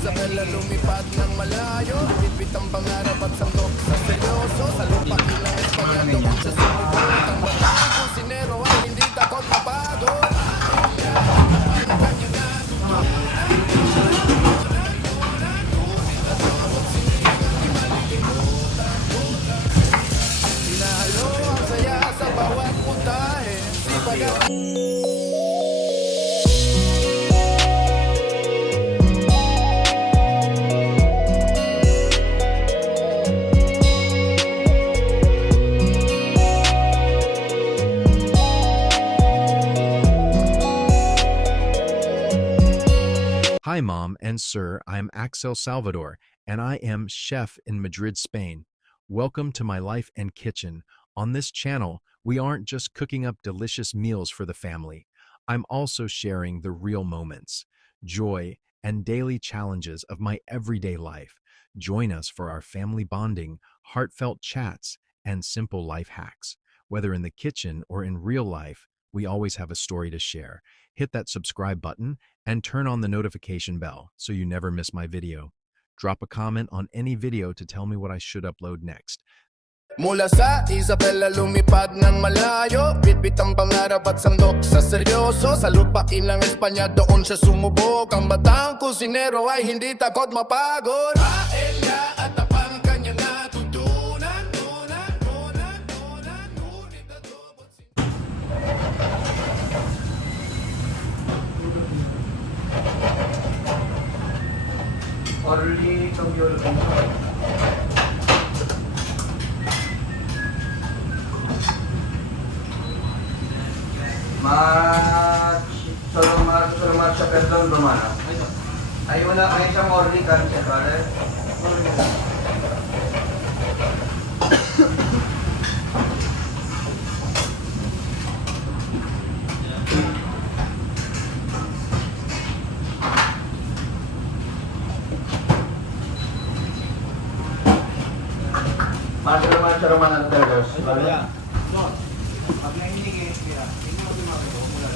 Isabela lumipad ng malayo, bitbit ang pangarap at sandok sa seryoso. Sa lupa ilang Espanya doon siya sumubok. Ang batang kusinero ay hindi takot mapagod. Pinahalo ang saya sa bawat puntahe. Sipag at Hi, Mom and Sir. I'm Axel Salvador, and I am chef in Madrid, Spain. Welcome to my life and kitchen. On this channel, we aren't just cooking up delicious meals for the family. I'm also sharing the real moments, joy, and daily challenges of my everyday life. Join us for our family bonding, heartfelt chats, and simple life hacks. Whether in the kitchen or in real life, we always have a story to share. Hit that subscribe button and turn on the notification bell so you never miss my video. Drop a comment on any video to tell me what I should upload next. mula sa Isabela lumipad ng malayo, bitbit ang pangarap at sandok sa seryoso. Sa lupa ilang Espanya doon siya sumubok. Ang batang kusinero ay hindi takot mapagod. Hain niya at tapang kanya natutunan. Ngunit adobo Orly Community. Solo siya perdón romano. Ay wala ay siyang orly kan siya pare. Marcia romana terus. Ya. No. Habla ini que mira, ini lo que más me gusta.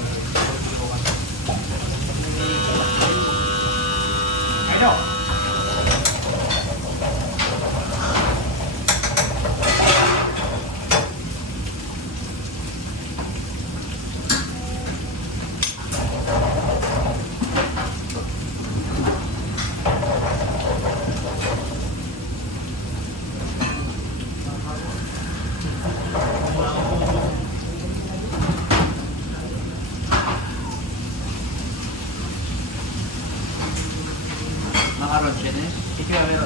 Ayo. Macaron tienes? ¿Y qué va a ver?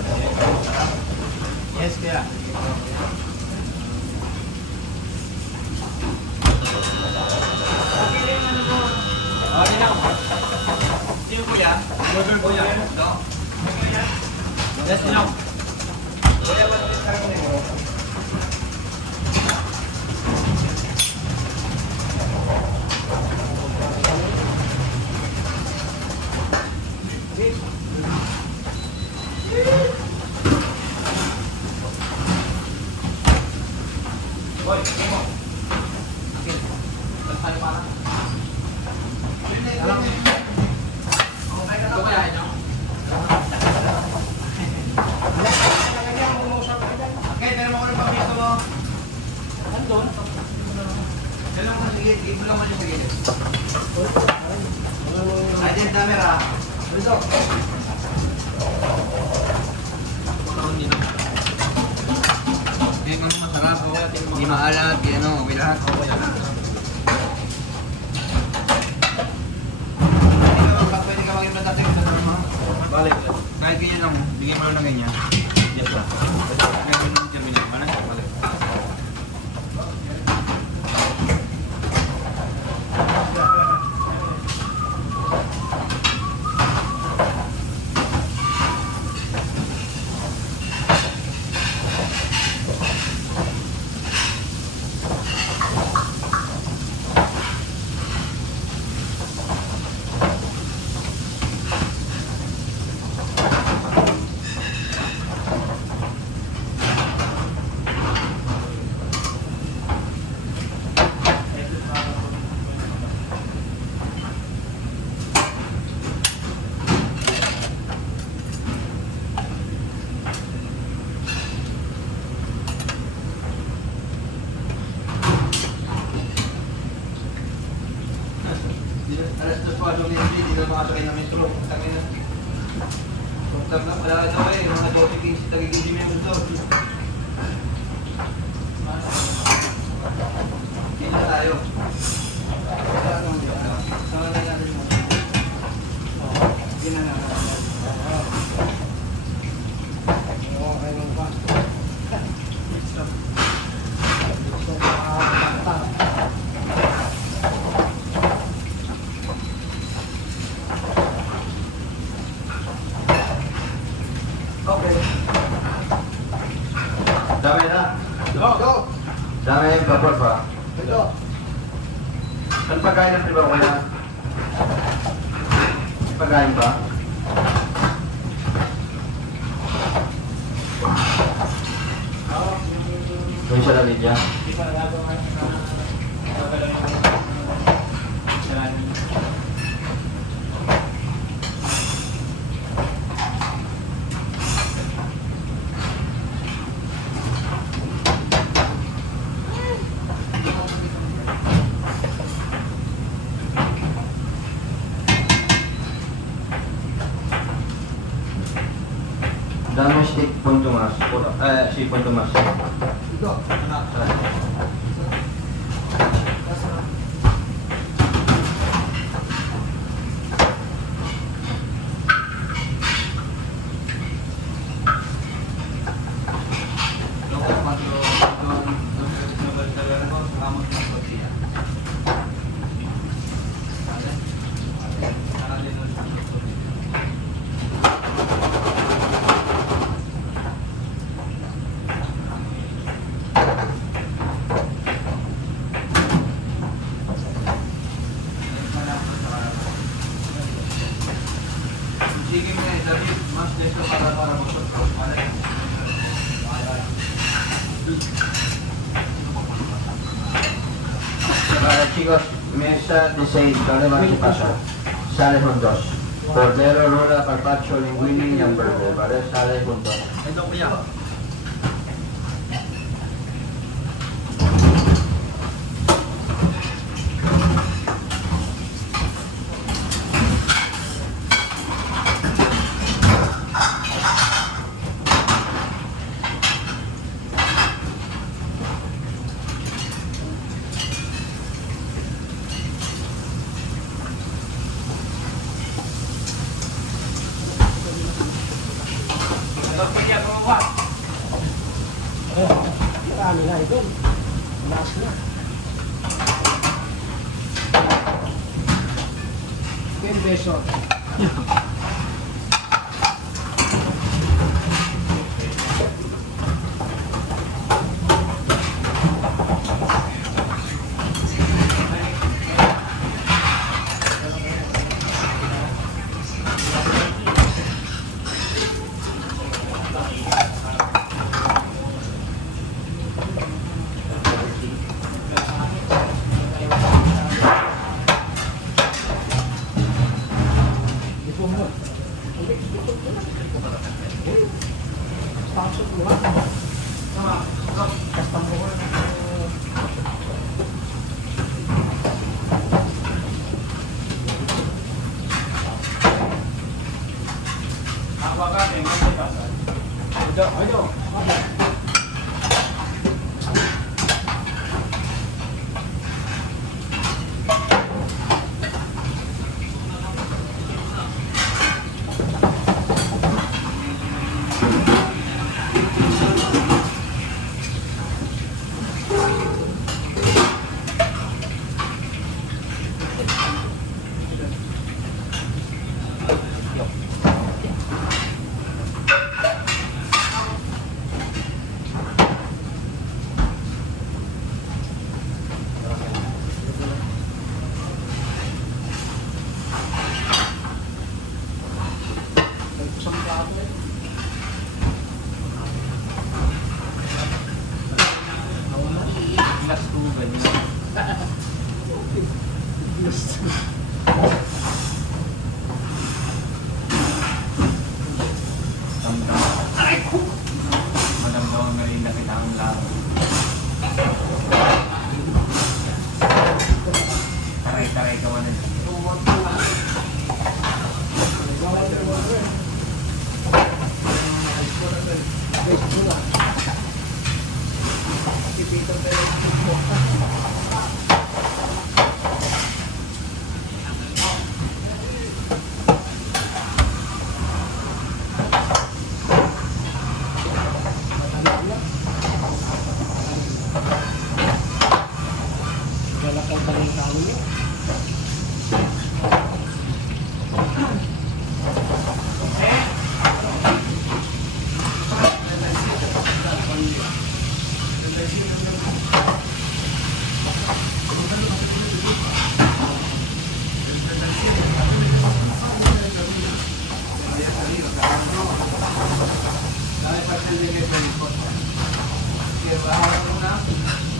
Es que era. Sino kuya? Kuya? Ito? Yes, sino? Kuya, ba't karang mo? Boy, mo. Okay. Basta pa na. Alam. Okay ka na ba ito? Okay, pero mo ko ng pamilya mo. Andun. Dala mo na sige, give mo naman yung sige. Agent camera. Dito. Hindi mo masarap, hindi maalat, di ano, okay lahat. Pwede ka maging matatag sa drama. Balik. Kahit ganyan lang, bigyan mo lang na ganyan. Yes ba? Ganyan yung terminal. Balik. bro. Tangin na. Doktor na pala daw eh. Mga 12-15 tagiging mo yung doktor. Hindi na tayo. Saan na natin mo? Hindi na natin. Okay lang ba? Okay. Dami na. Go! Dami yung kapot pa. Ito. Ano pagkain ng tribaho kaya? Pagkain ba? Yung sa lamig niya? Dami stick Point Tomas. Si Point Tomas. Ito. Sige mo eh, David. Mas desto para magpapalay. Chicos, mesa de 6, ¿dónde más se pasa? Sale juntos. Cordero, rula, carpaccio, linguini y hamburger, ¿vale? Sale juntos. Ito kuya. Marami na ito. Last na. 10 pesos.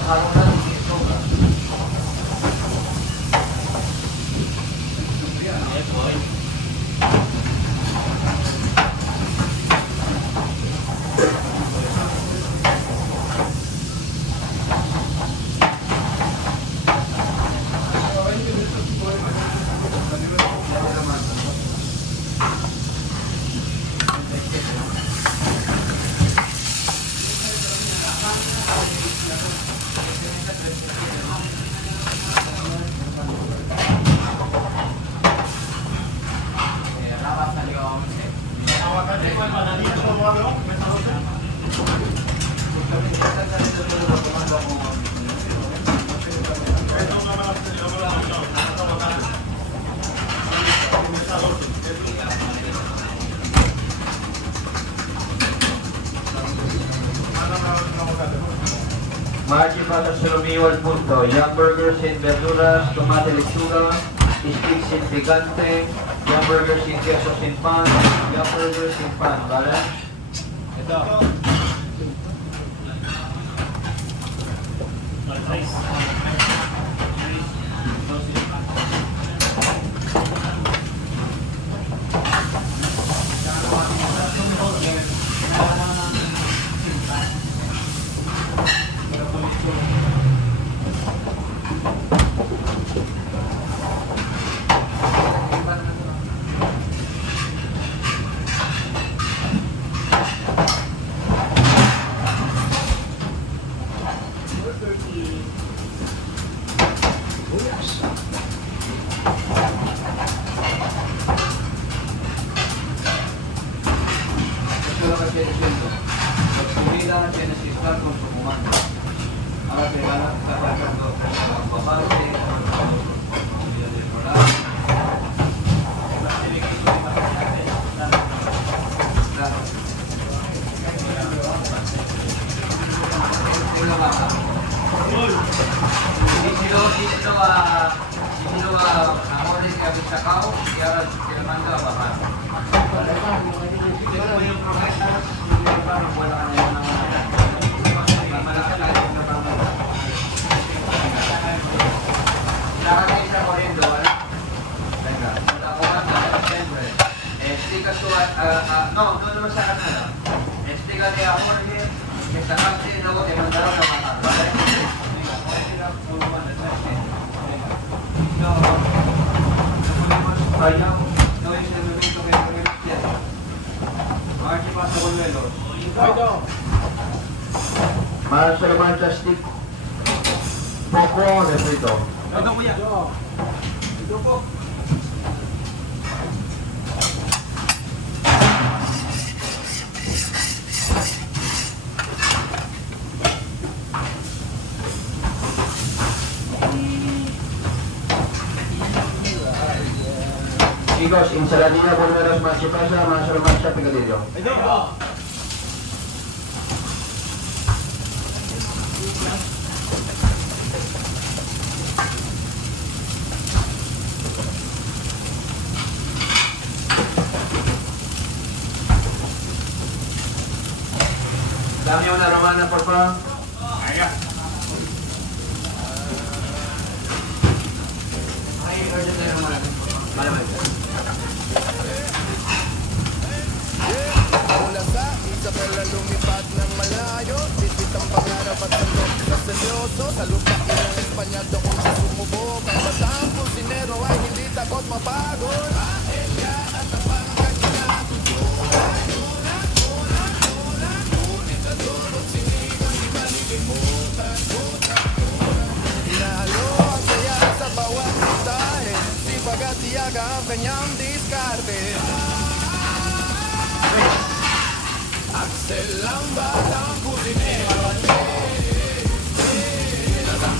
halong lang, hindi sobra. Margie para sa Romeo al punto. Young burger sin verduras, tomate lechuga, steak sin picante, young burger sin queso sin pan, young burger sin pan, ¿vale? Ito. Ito lang ang sinusunod. Pagsumila ang sinasistar kung sumumanda. Ahora te van a estar sacando paparte, ahora que habéis sacado y ahora te mando a bajar. No me sacas nada. Explícale a Jorge que sacaste y luego te mandaron a matar, ¿vale? Allá no es el momento que tenemos que hacer. A ver qué pasa con Velos. Más solo mancha stick. Poco de frito. Ito kuya. Ito po. Chicos, ensaladilla con menos marchipasa, más solo mancha picadillo. Ito. Dame una romana, por favor. Ayan. Ay, order tayo romana. Vale, vale. Mula sa Isabela lumipad ng malayo, bitbit ang pangarap at sandok sa seryoso. Sa lupain ng Espanya doon siya sumubok. Ang batang kusinero ay hindi takot mapagod. Paella at tapang kanya. Inahalo ang saya sa bawat putahe, si Pagatiaga ang kanyang diskarte. Axel ang batang kusinero, ang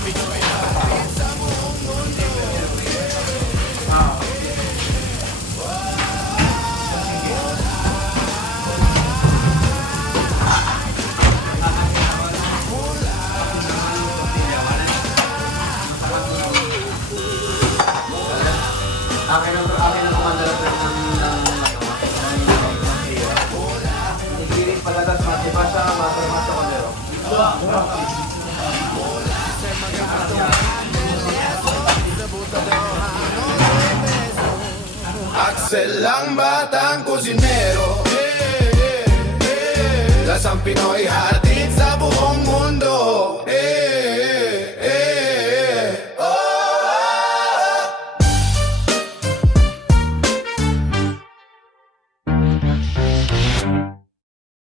Pinoy natin sa buong mundo. Akin ang kumandala ng Ispirit palatas, matipasa, matarmas sa kondero. Axel ang batang kusinero. Lasang Pinoy, hearty